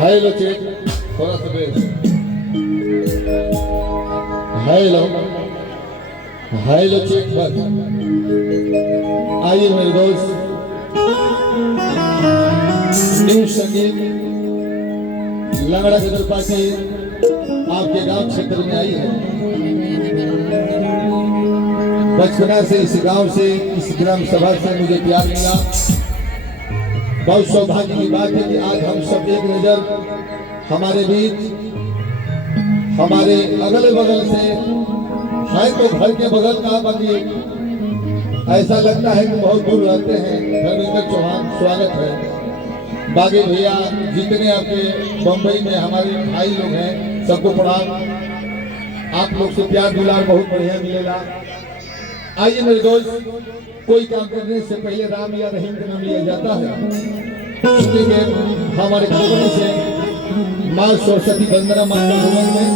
Hello check थोड़ा सा base hello hello check बस आइए मेरे दोस्त न्यू संगीत लंगड़ा गदर पार्टी आपके गांव क्षेत्र में आई है। बचपना से इस गांव से इस ग्राम सभा से मुझे प्यार मिला। बहुत सौभाग्य की बात है कि आज हम सब एक नजर हमारे बीच हमारे अगल बगल से है तो घर के बगल का बाकी ऐसा लगता है कि बहुत दूर रहते हैं। धर्मेंद्र चौहान स्वागत है। बागे भैया जितने आपके बम्बई में हमारे भाई लोग हैं सबको प्रणाम। आप लोग से प्यार दुलार बहुत बढ़िया मिलेगा। आइए मेरे दोस्त, कोई काम करने से पहले राम या रहीम का नाम लिया जाता है। इसलिए हमारे कंपनी से माँ सरस्वती वंदना माता भवन में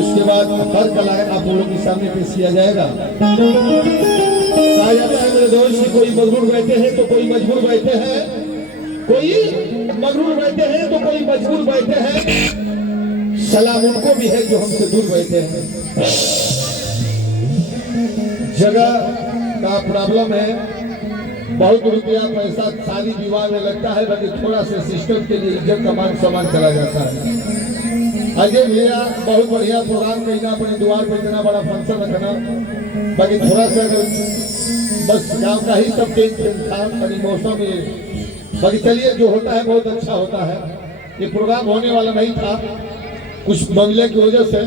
उसके बाद हर कला आप लोगों के सामने पेश किया जाएगा। कहा जाता है मेरे दोस्त, कोई मजबूर बैठे हैं तो कोई मजबूर बैठे हैं, कोई मजबूर बैठे हैं तो कोई मजबूर बैठे हैं। सलाम उनको भी है जो हमसे दूर बैठे हैं। जगह का प्रॉब्लम है, बहुत रुपया पैसा शादी विवाह में लगता है, बाकी थोड़ा सा सिस्टम के लिए इज्जत का मान सम्मान चला जाता है। अजय भैया बहुत बढ़िया प्रोग्राम करना, अपने द्वार पर इतना बड़ा फंक्शन रखना, बाकी थोड़ा सा अगर बस गांव का ही सब था मौसम में। बाकी चलिए जो होता है बहुत अच्छा होता है। ये प्रोग्राम होने वाला नहीं था कुछ मामले की वजह से।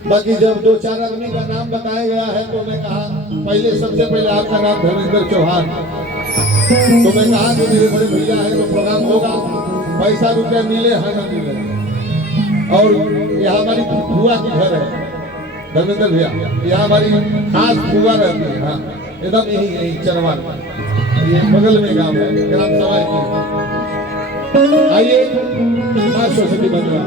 बाकी जब दो चार आदमी का नाम बताया गया है तो मैं कहा पहले सबसे पहले आपका नाम धर्मेंद्र चौहान, तो मैं कहा कि मेरे बड़े भैया है तो प्रोग्राम होगा, पैसा रुपया मिले है ना मिले। और यहाँ हमारी फुआ की घर है धर्मेंद्र भैया, यहाँ हमारी खास फुआ रहती है। हाँ एकदम यही चरवान, ये बगल में गाँव है ग्राम सभा की। आइए सरस्वती वंदना